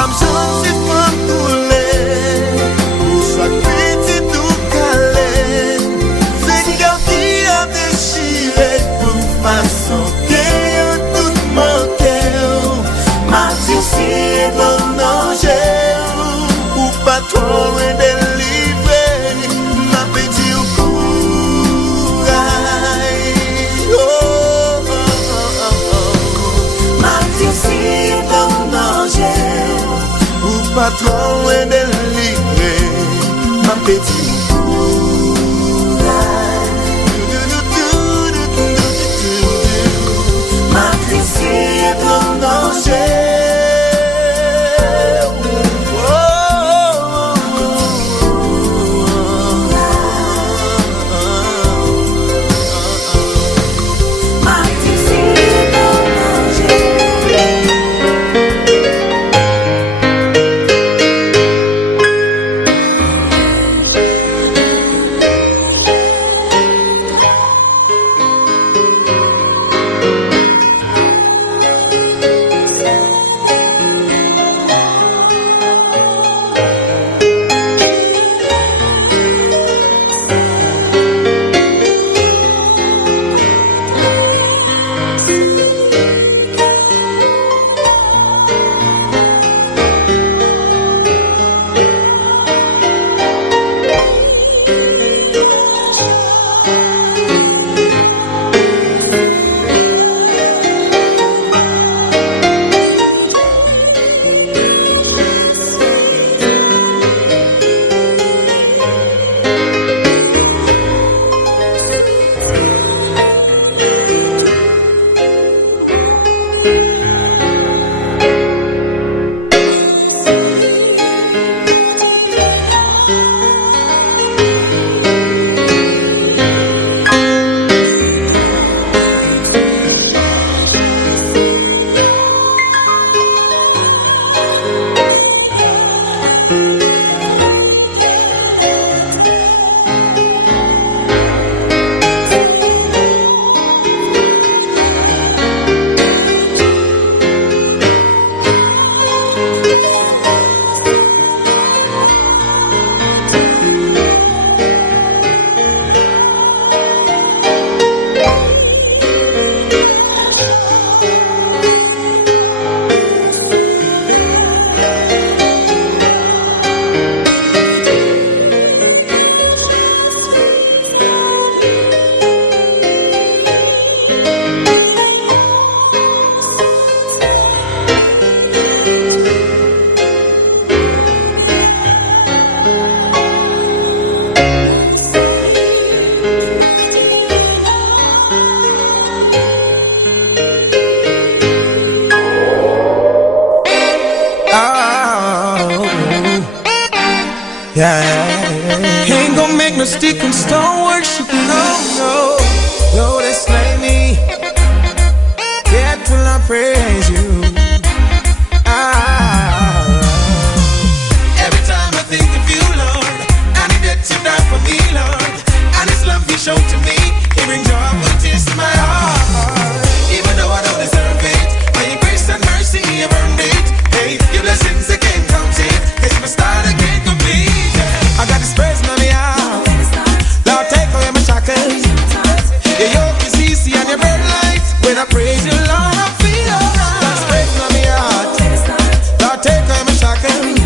Mam chansi fwa koule, pou chak petit ou kale. Se gati a dechire, pou fason ke yo tout manke. Mati si bon nanje, ou pa tro e delivre. Ma peti ou kouraj. Mati si bon nanje, ou pa tro e delivre. Ma peti ou kouraj. Mati si bon nanje. Ain't gonna make no stick and stone worship, no. Though they slay me, yet will I praise you. Every time I think of you, Lord, I need that you die for me, Lord. And this love you show to me, it brings joy and tears to my heart. Even though I don't deserve it, by your grace and mercy you've earned it. Hey, your blessings I can't count it. It's my start I can't complete. I got this praise on me out. Lord, take away my shackles. Your yoke is easy and your burden light. When I praise you, Lord, I feel alright. Got this praise on me out. Lord, take away my shackles.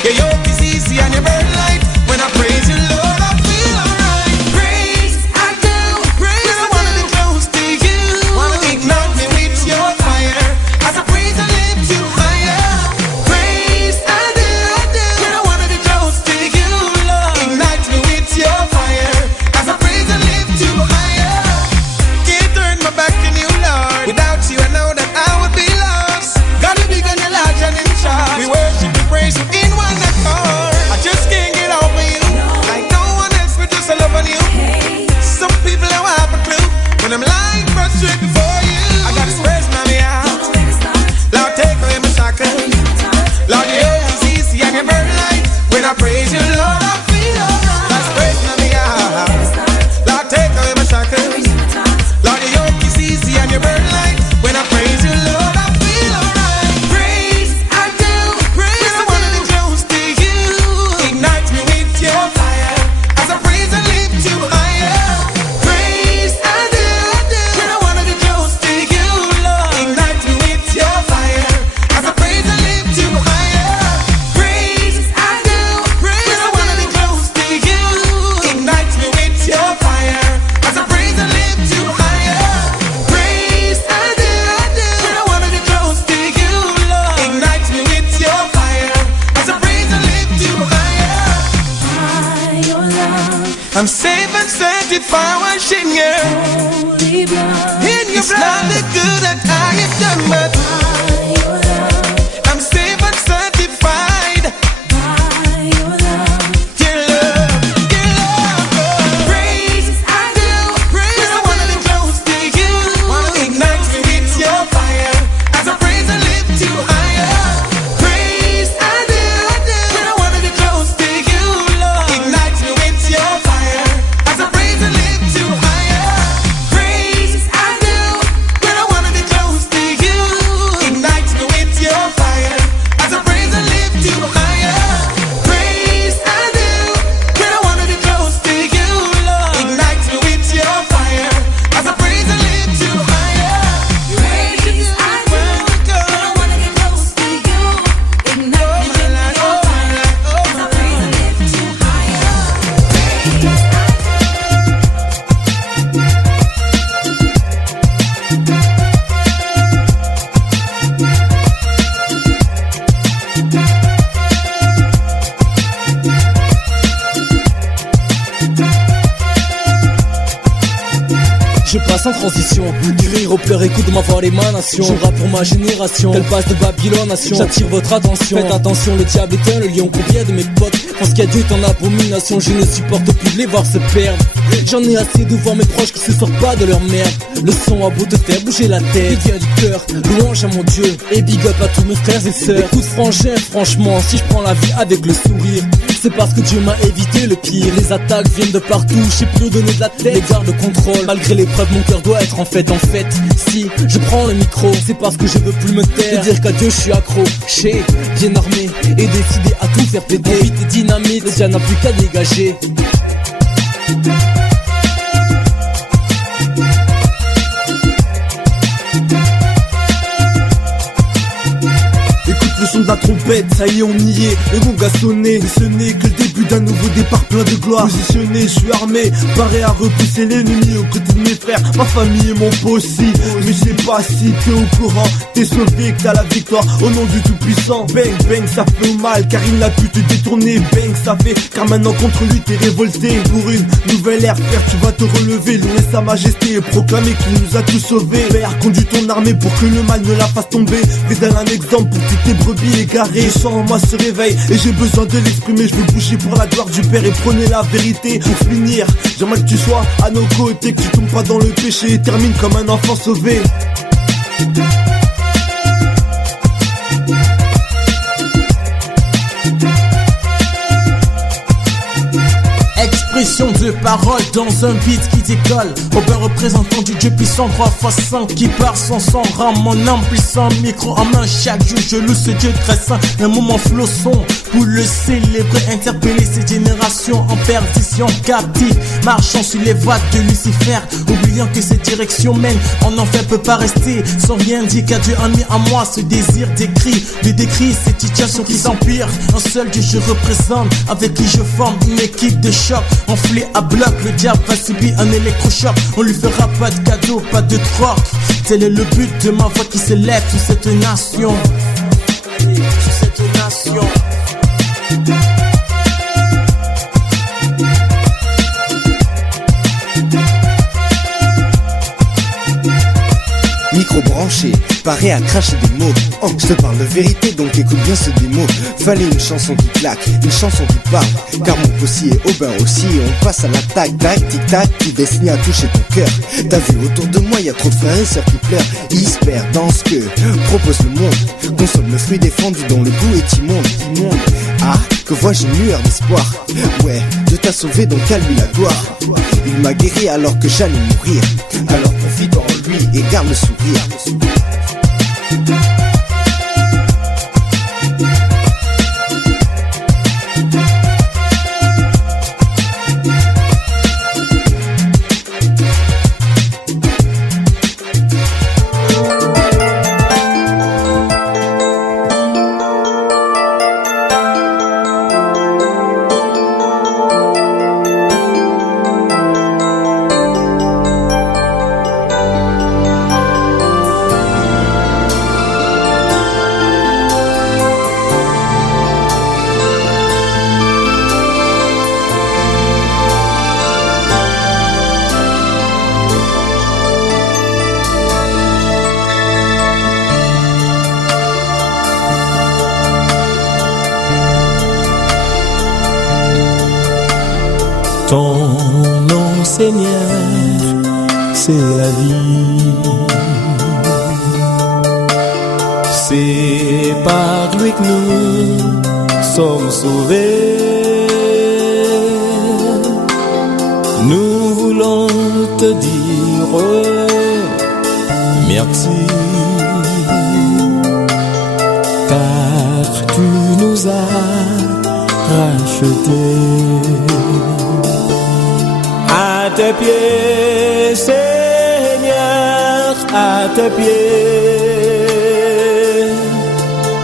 Your yoke is easy and your burden light. When I praise you, Lord, I feel alright. Praise, I do. Praise, I wanna be close to you. Wanna ignite me with your fire. As I praise, I lift you higher. Praise. I'm saved and sanctified, washing you in your blood. It's not the good that I have done, but I'm saved and sanctified by your love. Your love, your love. Praise I do, praise I wanna be close to you. Wanna ignite me with your fire. As I praise I lift you higher. Praise I do, when I wanna be close to you, Lord. Ignite me with your fire. As I praise I lift you higher. Praise I do, when I wanna be close to you. Ignite me with your fire. As I praise I lift you higher. Praise I do, when I wanna be close to you, Lord. Ignite me with your fire. As I praise I lift you higher. Praise I do, when I wanna be close to you. Ignite me with your fire. As I praise I lift you higher. Je passe en transition, du rire au pleur, écoute ma voix l'émanation. Je rappe pour ma génération, elle passe de Babylone nation. J'attire votre attention, faites attention, le diable est un le lion. Combien de mes potes pensent qu'il y a Dieu est en abomination. Je ne supporte plus de les voir se perdre. J'en ai assez de voir mes proches qui se sortent pas de leur merde. Le son a beau te faire bouger la tête, il vient du cœur, louange à mon Dieu. Et big up à tous mes frères et sœurs. Écoute frangin, franchement, si je prends la vie avec le sourire, c'est parce que Dieu m'a évité le pire. Les attaques viennent de partout, je sais plus où donner de la tête. Les gardes contrôle, malgré l'épreuve mon cœur doit être en fait. Si je prends le micro, c'est parce que je veux plus me taire. De dire qu'à Dieu je suis accro, j'ai bien armé et décidé à tout faire péter. Vite et dynamite, le diable n'a plus qu'à dégager. Le son de la trompette, ça y est on y est, le gong a sonné. Et ce n'est que le début d'un nouveau départ plein de gloire. Positionné, je suis armé, paré à repousser l'ennemi aux côtés de mes frères, ma famille et mon pot aussi. Mais je sais pas si t'es au courant, t'es sauvé, que t'as la victoire au nom du tout-puissant. Bang, bang, ça fait mal car il n'a pu te détourner. Bang, ça fait car maintenant contre lui t'es révolté. Pour une nouvelle ère, frère, tu vas te relever, louer sa majesté et proclamer qu'il nous a tous sauvés. Père, conduis ton armée pour que le mal ne la fasse tomber. Fais un exemple pour toutes tes brebis égarées. Je sens en moi ce réveil et j'ai besoin de l'exprimer. Je veux bouger pour la gloire du Père et prôner la vérité. Pour finir, j'aimerais que tu sois à nos côtés, que tu tombes pas dans le péché et termine comme un enfant sauvé. Expression de parole dans un beat qui décolle. Robin représentant du Dieu puissant 3x5 qui part son sang, rend mon âme puissant. Micro en main chaque jour je loue ce Dieu très saint. Un moment flosson pour le célébrer, interpeller cette génération en perdition captive, marchant sur les voies de Lucifer, oubliant que cette direction mène en enfer peut pas rester sans rien dire qu'à Dieu a mis en moi ce désir d'écrit, de décrire cette situation qui s'empire. Un seul Dieu je représente, avec qui je forme une équipe de choc. Enflé à bloc, le diable va subir un électrochoc. On lui fera pas de cadeau, pas de troc. Tel est le but de ma voix qui s'élève sur cette nation. Sur cette nation. Micro branché, paré à cracher des mots. Je te parle de vérité, donc écoute bien ce démo. Fallait une chanson qui claque, une chanson qui parle. Car mon possi est Aubin aussi. On passe à l'attaque, tac, tic tac, qui destine à toucher ton cœur. T'as vu autour de moi, y a trop de frères et sœurs qui pleurent. Ils se perdent dans ce que propose le monde. Consomme le fruit défendu dont le goût est immonde. Ah, que vois-je une lueur d'espoir. Ouais, Dieu t'a sauvé, donc à lui la gloire. Il m'a guéri alors que j'allais mourir. Alors confie en lui et garde le sourire. Seigneur, c'est la vie. C'est par lui que nous sommes sauvés. Nous voulons te dire merci, car tu nous as rachetés. À tes pieds, Seigneur, à tes pieds,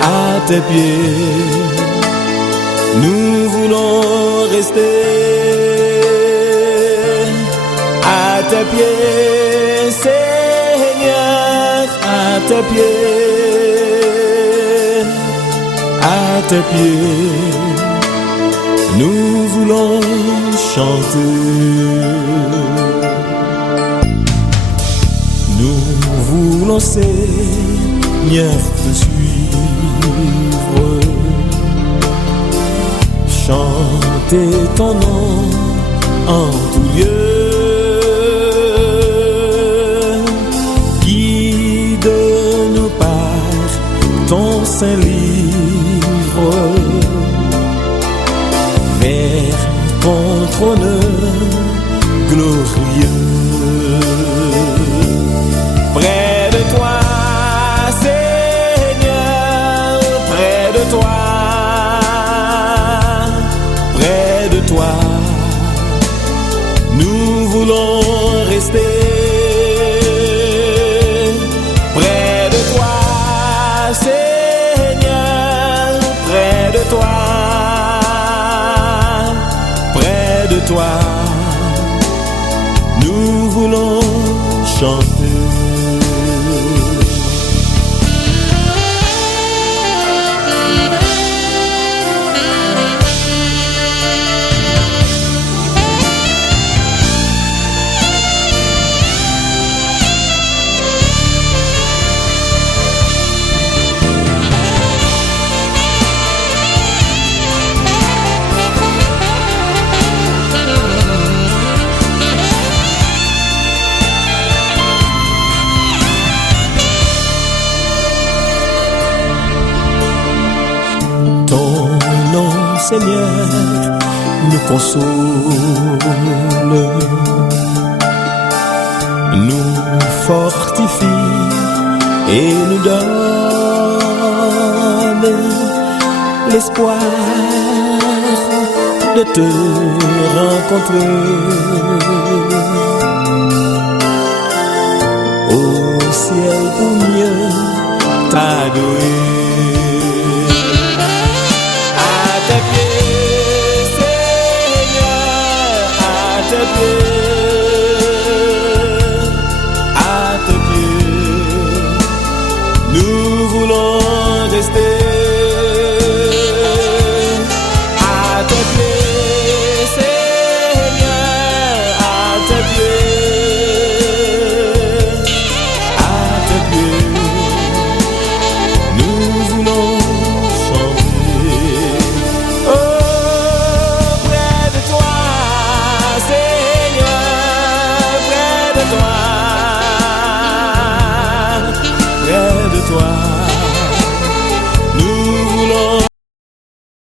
à tes pieds, nous voulons rester. À tes pieds, Seigneur, à tes pieds, à tes pieds, nous voulons chanter. Nous voulons, Seigneur, te suivre, chanter ton nom en tout lieu. Guide-nous par ton saint livre vers ton trône glorieux. Près de toi, Seigneur, près de toi, près de toi, nous voulons rester. Près de toi, Seigneur, près de toi, près de toi, nous voulons chanter. Seigneur, nous console, nous fortifie et nous donne l'espoir de te rencontrer. Au ciel pour mieux t'adorer.